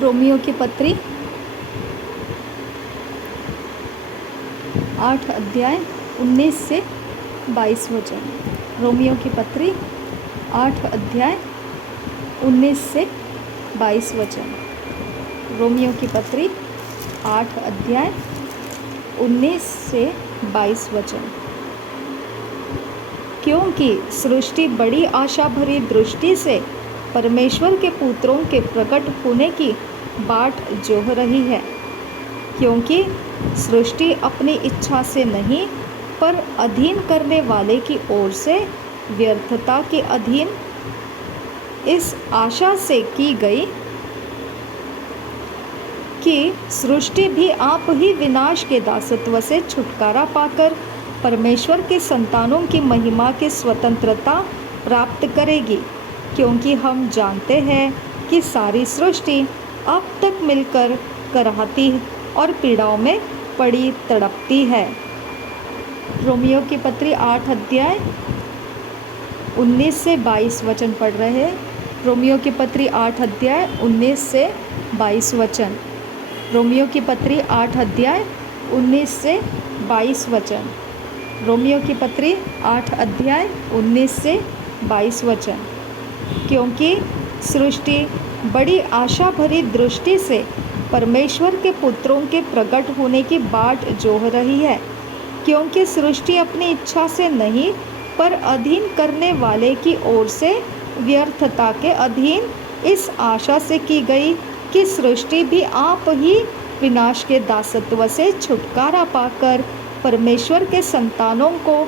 Romeo की पत्री 8 अध्याय 19 से 22 वचन। रोमियो की पत्री 8 अध्याय 19 से 22 वचन। रोमियो की पत्री 8 अध्याय 19 से 22 वचन। क्योंकि सृष्टि बड़ी आशा भरी दृष्टि से परमेश्वर के पुत्रों के प्रकट होने की बाट जोह रही है, क्योंकि सृष्टि अपनी इच्छा से नहीं पर अधीन करने वाले की ओर से व्यर्थता के अधीन इस आशा से की गई कि सृष्टि भी आप ही विनाश के दासत्व से छुटकारा पाकर परमेश्वर के संतानों की महिमा की स्वतंत्रता प्राप्त करेगी। क्योंकि हम जानते हैं कि सारी सृष्टि अब तक मिलकर कराहती और पीड़ाओं में पड़ी तड़पती है। रोमियो की पत्री 8 अध्याय 19 से 22 वचन पढ़ रहे हैं। रोमियो की पत्री 8 अध्याय 19 से 22 वचन। रोमियो की पत्री 8 अध्याय 19 से 22 वचन। रोमियो की पत्री 8 अध्याय 19 से 22 वचन। क्योंकि सृष्टि बड़ी आशा भरी दृष्टि से परमेश्वर के पुत्रों के प्रकट होने की बाट जोह रही है, क्योंकि सृष्टि अपनी इच्छा से नहीं पर अधीन करने वाले की ओर से व्यर्थता के अधीन इस आशा से की गई कि सृष्टि भी आप ही विनाश के दासत्व से छुटकारा पाकर परमेश्वर के संतानों को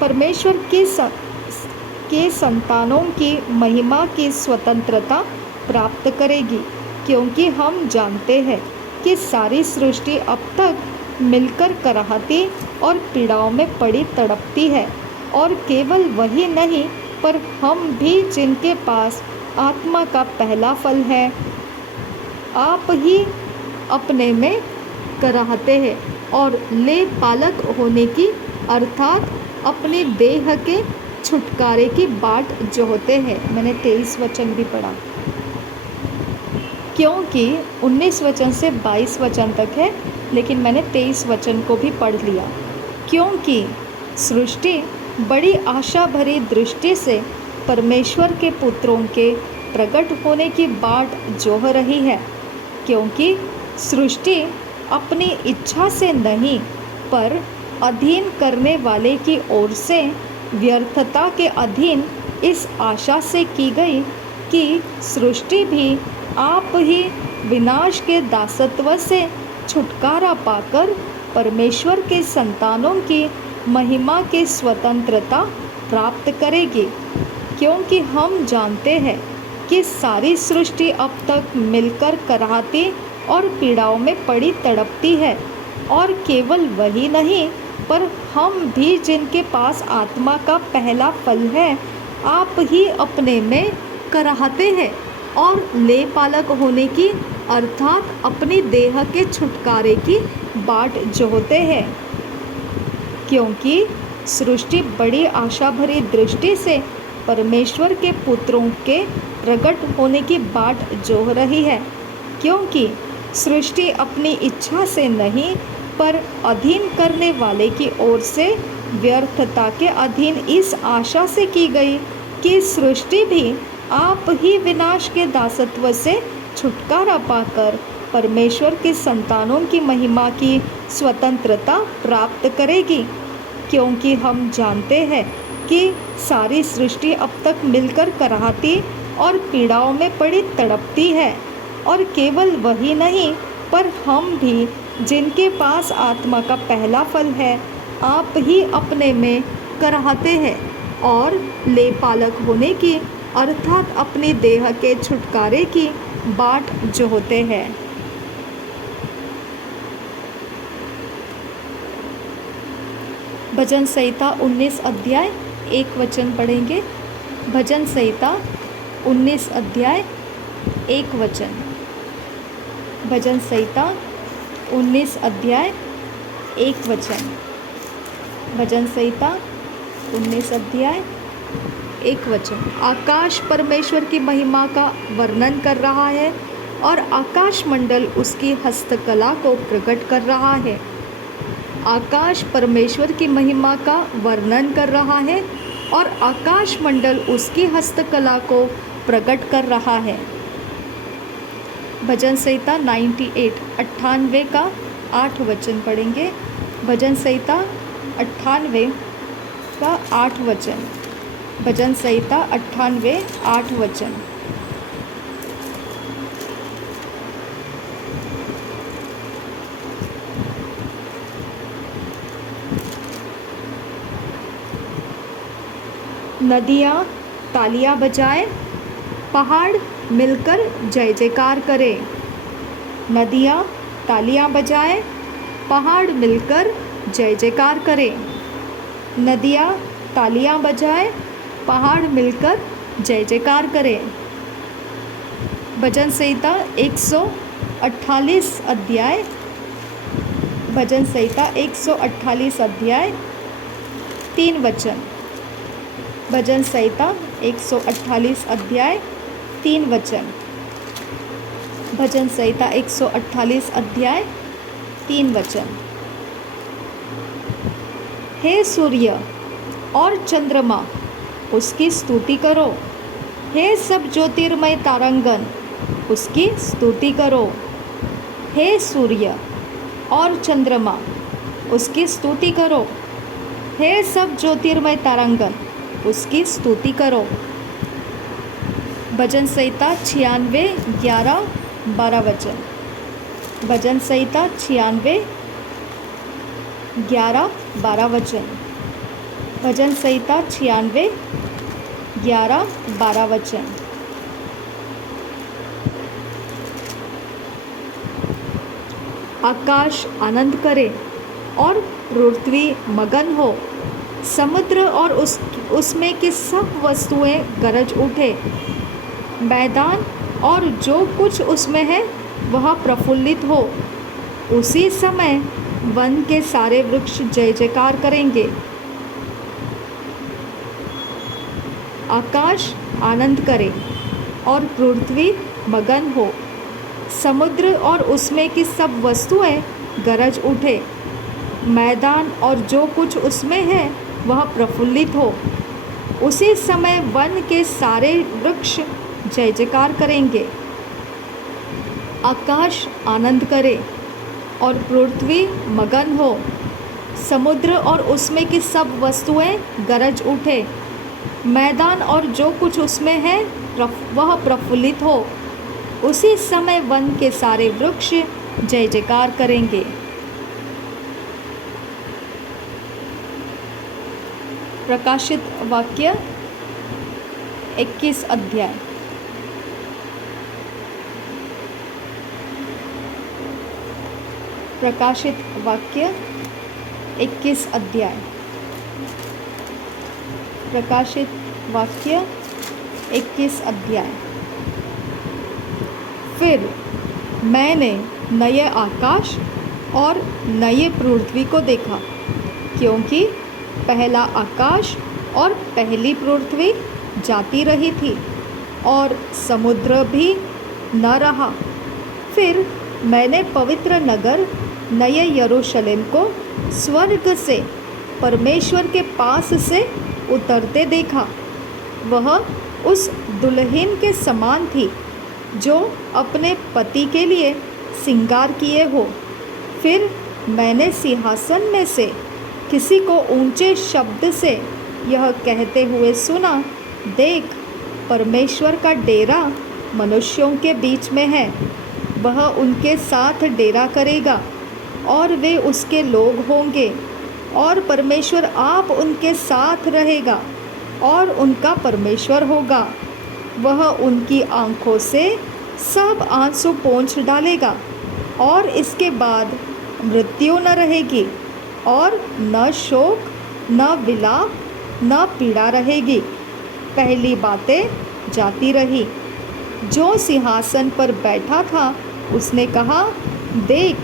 परमेश्वर के संतानों की महिमा की स्वतंत्रता प्राप्त करेगी। क्योंकि हम जानते हैं कि सारी सृष्टि अब तक मिलकर कराहती और पीड़ाओं में पड़ी तड़पती है, और केवल वही नहीं पर हम भी जिनके पास आत्मा का पहला फल है, आप ही अपने में कराहते हैं और ले पालक होने की अर्थात अपने देह के छुटकारे की बाट जोहते हैं। मैंने 23 वचन भी पढ़ा, क्योंकि 19 वचन से 22 वचन तक है, लेकिन मैंने 23 वचन को भी पढ़ लिया। क्योंकि सृष्टि बड़ी आशा भरी दृष्टि से परमेश्वर के पुत्रों के प्रकट होने की बाट जोह रही है, क्योंकि सृष्टि अपनी इच्छा से नहीं पर अधीन करने वाले की ओर से व्यर्थता के अधीन इस आशा से की गई कि सृष्टि भी आप ही विनाश के दासत्व से छुटकारा पाकर परमेश्वर के संतानों की महिमा की स्वतंत्रता प्राप्त करेगी। क्योंकि हम जानते हैं कि सारी सृष्टि अब तक मिलकर कराहती और पीड़ाओं में पड़ी तड़पती है, और केवल वही नहीं पर हम भी जिनके पास आत्मा का पहला फल है, आप ही अपने में कराहते हैं और ले पालक होने की अर्थात अपनी देह के छुटकारे की बाट जोहते हैं। क्योंकि सृष्टि बड़ी आशा भरी दृष्टि से परमेश्वर के पुत्रों के प्रकट होने की बाट जोह रही है, क्योंकि सृष्टि अपनी इच्छा से नहीं पर अधीन करने वाले की ओर से व्यर्थता के अधीन इस आशा से की गई कि सृष्टि भी आप ही विनाश के दासत्व से छुटकारा पाकर परमेश्वर के संतानों की महिमा की स्वतंत्रता प्राप्त करेगी। क्योंकि हम जानते हैं कि सारी सृष्टि अब तक मिलकर कराहती और पीड़ाओं में पड़ी तड़पती है, और केवल वही नहीं पर हम भी जिनके पास आत्मा का पहला फल है, आप ही अपने में कराहते हैं और ले पालक होने की अर्थात अपने देह के छुटकारे की बाट जोहते हैं। भजन संहिता 19 अध्याय 1 वचन पढ़ेंगे। भजन संहिता 19 अध्याय 1 वचन। भजन संहिता 19 अध्याय 1 वचन। भजन संहिता 19 अध्याय एक वचन। आकाश परमेश्वर की महिमा का वर्णन कर रहा है और आकाश मंडल उसकी हस्तकला को प्रकट कर रहा है। आकाश परमेश्वर की महिमा का वर्णन कर रहा है और आकाश मंडल उसकी हस्तकला को प्रकट कर रहा है। भजन संहिता 98 का 8 वचन पढ़ेंगे। भजन संहिता 98 का 8 वचन। भजन संहिता 98 8 वचन। नदियाँ तालियाँ बजाए, पहाड़ मिलकर जय जयकार करे। नदियाँ तालियाँ बजाए, पहाड़ मिलकर जय जयकार करे। नदियाँ तालियाँ बजाए, पहाड़ मिलकर जय जयकार करे। भजन संहिता 148 अध्याय। भजन संहिता 148 अध्याय 3 वचन। भजन संहिता 148 अध्याय 3 वचन। भजन संहिता 148 अध्याय 3 वचन। हे सूर्य और चंद्रमा उसकी स्तुति करो। हे सब ज्योतिर्मय तारांगण उसकी स्तुति करो। हे सूर्य और चंद्रमा उसकी स्तुति करो। हे सब ज्योतिर्मय तारांगण उसकी स्तुति करो। भजन संहिता 96 11 12 वचन। भजन संहिता 96 11 12 वचन। भजन संहिता 96 11 12 वचन। आकाश आनंद करे और पृथ्वी मगन हो। समुद्र और उसमें की सब वस्तुएं गरज उठे। मैदान और जो कुछ उसमें है वह प्रफुल्लित हो। उसी समय वन के सारे वृक्ष जय जयकार करेंगे। आकाश आनंद करे और पृथ्वी मगन हो। समुद्र और उसमें की सब वस्तुएं गरज उठे। मैदान और जो कुछ उसमें है वह प्रफुल्लित हो। उसी समय वन के सारे वृक्ष जय जयकार करेंगे। आकाश आनंद करे और पृथ्वी मगन हो। समुद्र और उसमें की सब वस्तुएं गरज उठे। मैदान और जो कुछ उसमें है वह प्रफुल्लित हो। उसी समय वन के सारे वृक्ष जय जयकार करेंगे। प्रकाशित वाक्य 21 अध्याय। प्रकाशित वाक्य 21 अध्याय। प्रकाशित वाक्य 21 अध्याय। फिर मैंने नए आकाश और नए पृथ्वी को देखा, क्योंकि पहला आकाश और पहली पृथ्वी जाती रही थी और समुद्र भी न रहा। फिर मैंने पवित्र नगर नए यरूशलेम को स्वर्ग से परमेश्वर के पास से उतरते देखा। वह उस दुल्हन के समान थी जो अपने पति के लिए श्रृंगार किए हो। फिर मैंने सिंहासन में से किसी को ऊंचे शब्द से यह कहते हुए सुना, देख, परमेश्वर का डेरा मनुष्यों के बीच में है। वह उनके साथ डेरा करेगा और वे उसके लोग होंगे और परमेश्वर आप उनके साथ रहेगा और उनका परमेश्वर होगा। वह उनकी आँखों से सब आंसू पोंछ डालेगा और इसके बाद मृत्यु न रहेगी और न शोक, न विलाप, न पीड़ा रहेगी। पहली बातें जाती रही। जो सिंहासन पर बैठा था उसने कहा, देख,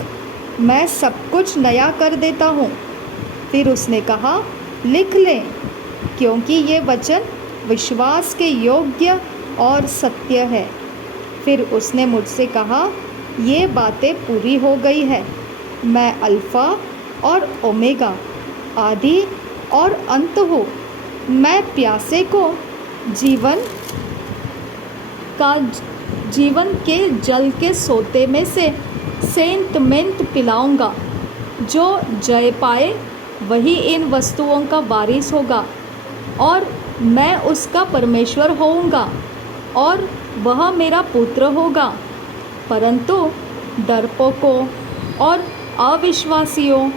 मैं सब कुछ नया कर देता हूँ। फिर उसने कहा, लिख लें, क्योंकि ये वचन विश्वास के योग्य और सत्य है। फिर उसने मुझसे कहा, ये बातें पूरी हो गई है। मैं अल्फ़ा और ओमेगा, आदि और अंत हूँ। मैं प्यासे को जीवन के जल के सोते में से सेंतमेंत पिलाऊंगा। जो जय पाए वही इन वस्तुओं का वारिस होगा, और मैं उसका परमेश्वर होऊंगा और वह मेरा पुत्र होगा। परंतु डरपोकों और अविश्वासियों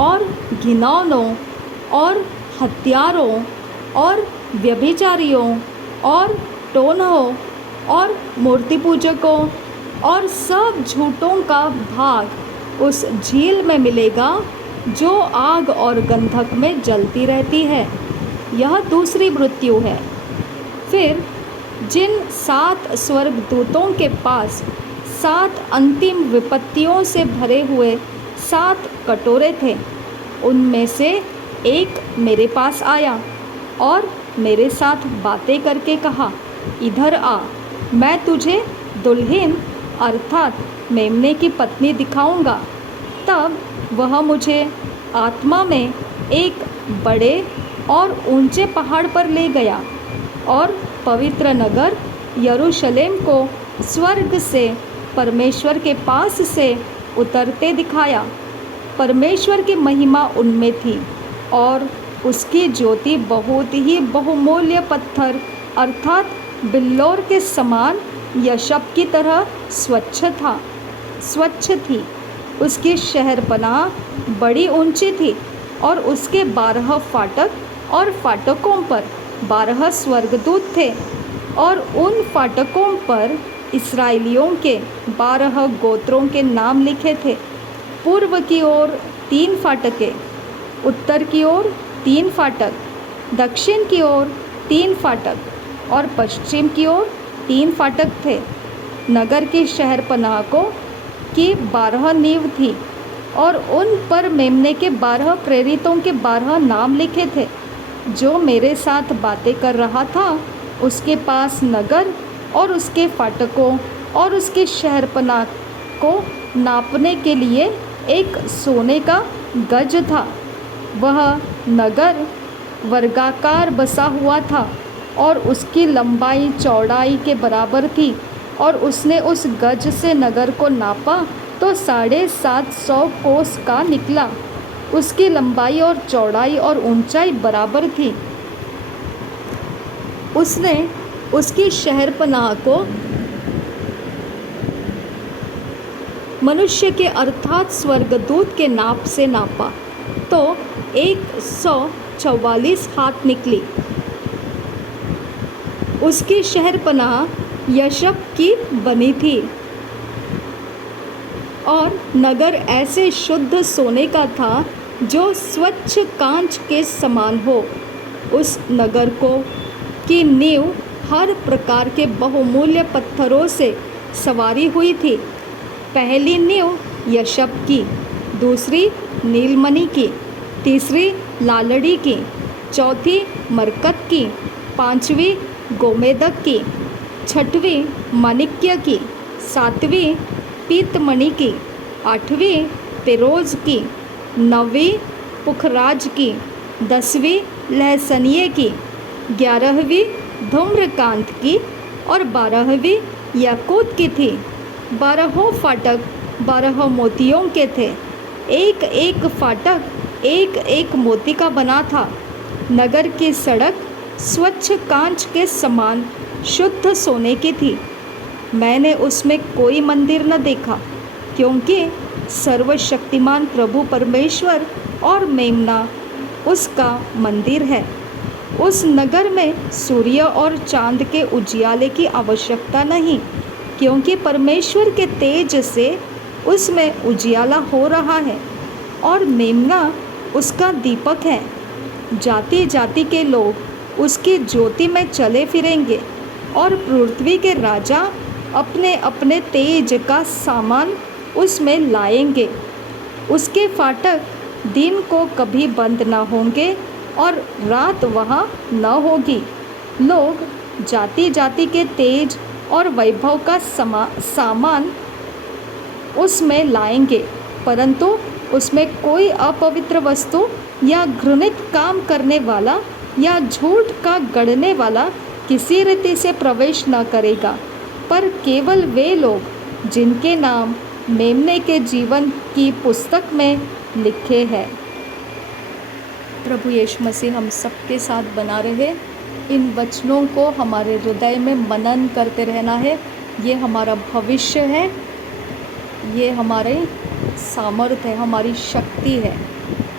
और घिनौनों और हत्यारों और व्यभिचारियों और टोनहों और मूर्ति पूजकों और सब झूठों का भाग उस झील में मिलेगा जो आग और गंधक में जलती रहती है। यह दूसरी मृत्यु है। फिर जिन 7 स्वर्गदूतों के पास 7 अंतिम विपत्तियों से भरे हुए 7 कटोरे थे, उनमें से एक मेरे पास आया और मेरे साथ बातें करके कहा, इधर आ, मैं तुझे दुल्हन अर्थात मेमने की पत्नी दिखाऊंगा। तब वह मुझे आत्मा में एक बड़े और ऊंचे पहाड़ पर ले गया और पवित्र नगर यरूशलेम को स्वर्ग से परमेश्वर के पास से उतरते दिखाया। परमेश्वर की महिमा उनमें थी और उसकी ज्योति बहुत ही बहुमूल्य पत्थर अर्थात बिल्लोर के समान यशब की तरह स्वच्छ थी। उसकी शहरपनाह बड़ी ऊंची थी और उसके 12 फाटक और फाटकों पर 12 स्वर्गदूत थे, और उन फाटकों पर इस्राएलियों के 12 गोत्रों के नाम लिखे थे। पूर्व की ओर 3 फाटकें, उत्तर की ओर 3 फाटक, दक्षिण की ओर 3 फाटक और पश्चिम की ओर 3 फाटक थे। नगर की शहरपनाह की 12 नींव थी और उन पर मेमने के 12 प्रेरितों के 12 नाम लिखे थे। जो मेरे साथ बातें कर रहा था उसके पास नगर और उसके फाटकों और उसकी शहरपनाह को नापने के लिए एक सोने का गज था। वह नगर वर्गाकार बसा हुआ था और उसकी लंबाई चौड़ाई के बराबर थी, और उसने उस गज से नगर को नापा तो 750 कोस का निकला। उसकी लंबाई और चौड़ाई और ऊंचाई बराबर थी। उसने उसकी शहरपनाह को मनुष्य के अर्थात स्वर्गदूत के नाप से नापा तो 144 हाथ निकली। उसकी शहरपनाह यशब की बनी थी और नगर ऐसे शुद्ध सोने का था जो स्वच्छ कांच के समान हो। उस नगर की नींव हर प्रकार के बहुमूल्य पत्थरों से सवारी हुई थी। पहली नींव यशब की, दूसरी नीलमणि की, तीसरी लालड़ी की, चौथी मरकत की, पांचवी गोमेदक की, छठवीं माणिक्य की, सातवीं पीतमणि की, आठवीं पेरोज की, नौवीं पुखराज की, 10वीं लहसनिये की, 11वीं धूम्रकांत की और 12वीं याकूत की थी। 12 फाटक 12 मोतियों के थे। एक एक फाटक एक एक मोती का बना था। नगर की सड़क स्वच्छ कांच के समान शुद्ध सोने की थी। मैंने उसमें कोई मंदिर न देखा, क्योंकि सर्वशक्तिमान प्रभु परमेश्वर और मेमना उसका मंदिर है। उस नगर में सूर्य और चांद के उजियाले की आवश्यकता नहीं, क्योंकि परमेश्वर के तेज से उसमें उजियाला हो रहा है और मेमना उसका दीपक है। जाति जाति के लोग उसकी ज्योति में चले फिरेंगे और पृथ्वी के राजा अपने अपने तेज का सामान उसमें लाएंगे। उसके फाटक दिन को कभी बंद न होंगे और रात वहाँ न होगी। लोग जाति जाति के तेज और वैभव का सामान उसमें लाएंगे, परंतु उसमें कोई अपवित्र वस्तु या घृणित काम करने वाला या झूठ का गढ़ने वाला किसी रीति से प्रवेश न करेगा, पर केवल वे लोग जिनके नाम मेमने के जीवन की पुस्तक में लिखे हैं। प्रभु यीशु मसीह हम सबके साथ बना रहे। इन वचनों को हमारे हृदय में मनन करते रहना है। ये हमारा भविष्य है, ये हमारे सामर्थ्य है, हमारी शक्ति है।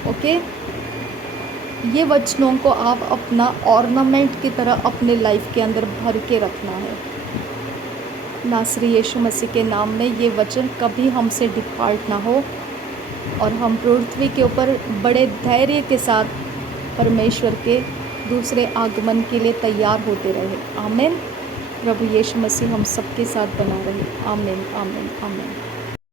ओके, ये वचनों को आप अपना ऑर्नामेंट की तरह अपने लाइफ के अंदर भर के रखना है। नासरी यीशु मसीह के नाम में ये वचन कभी हमसे डिपार्ट ना हो और हम पृथ्वी के ऊपर बड़े धैर्य के साथ परमेश्वर के दूसरे आगमन के लिए तैयार होते रहे। आमीन। प्रभु यीशु मसीह हम सबके साथ बना रहे। आमीन, आमीन, आमीन।